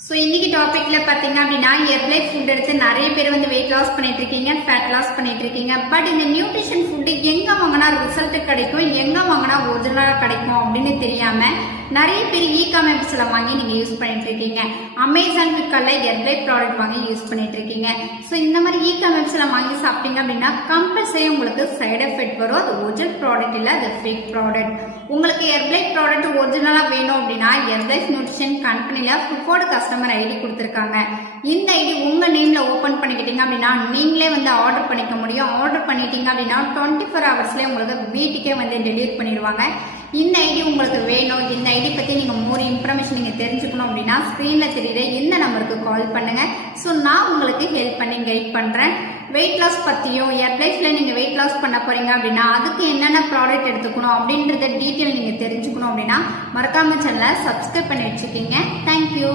So இன்னைக்கு டாபிக்ல பாத்தீங்க அப்படின்னா ஹெர்பலைஃப் ஃபுட் எடுத்து நிறைய பேர் வந்து வெயிட் லாஸ் பண்ணிட்டு இருக்கீங்க, ஃபேட் லாஸ் பண்ணிட்டு இருக்கீங்க. பட் இந்த நியூட்ரிஷன் ஃபுட் எங்க வாங்கினா ரிசல்ட் கிடைக்கும், எங்க வாங்கினா ஒரிஜினலா கிடைக்கும் அப்படின்னு தெரியாம நிறைய பேர் காமர்ஸ்ல வாங்கி நீங்க யூஸ் பண்ணிட்டு இருக்கீங்க. அமேசான் ஃபிளிப்கார்ட்ல ஹெர்பலைஃப் ப்ராடக்ட் வாங்கி யூஸ் பண்ணிட்டு இருக்கீங்க. ஸோ இந்த மாதிரி காமர்ஸ்ல வாங்கி சாப்பிட்டீங்க அப்படின்னா கம்பல்சரி உங்களுக்கு சைடு எஃபெக்ட் வரும். அது ஒரிஜினல் ப்ராடக்ட் இல்ல, அது ஃபேக் ப்ராடக்ட். உங்களுக்கு ஹெர்பலைஃப் ப்ராடக்ட் ஒரிஜினலா வேணும் அப்படின்னா ஹெர்பலைஃப் நியூட்ரிஷன் கம்பெனில ஃபுட் கஸ்டமர் ஐடி கொடுத்திருக்காங்க. இந்த ஐடி உங்க நேம்ல ஓபன் பண்ணிக்கிட்டீங்க அப்படின்னா நீங்களே வந்து ஆர்டர் பண்ணிக்க முடியும். ஆர்டர் பண்ணிட்டீங்க அப்படின்னா 24 ஹவர்ஸ்ல உங்களுக்கு வீட்டுக்கே வந்து டெலிவரி பண்ணிடுவாங்க. இந்த ஐடி உங்களுக்கு வேணும், இந்த ஐடி பத்தி நீங்க மோர் இன்ஃபர்மேஷன் நீங்க தெரிஞ்சுக்கணும் அப்படின்னா ஸ்கிரீன்ல தெரியுற இந்த நம்பருக்கு கால் பண்ணுங்க. ஸோ நான் உங்களுக்கு ஹெல்ப் பண்ணி கைட் பண்றேன். வெயிட் லாஸ் பத்தியும் ஹெர்பலைஃப்ல நீங்க வெயிட் லாஸ் பண்ண போறீங்க அப்படின்னா அதுக்கு என்னென்ன ப்ராடக்ட் எடுத்துக்கணும் அப்படின்றத டீட்டெயில் நீங்க தெரிஞ்சுக்கணும் அப்படின்னா மறக்காம சேனலை சப்ஸ்கிரைப் பண்ணி வச்சுக்கீங்க. தேங்க்யூ.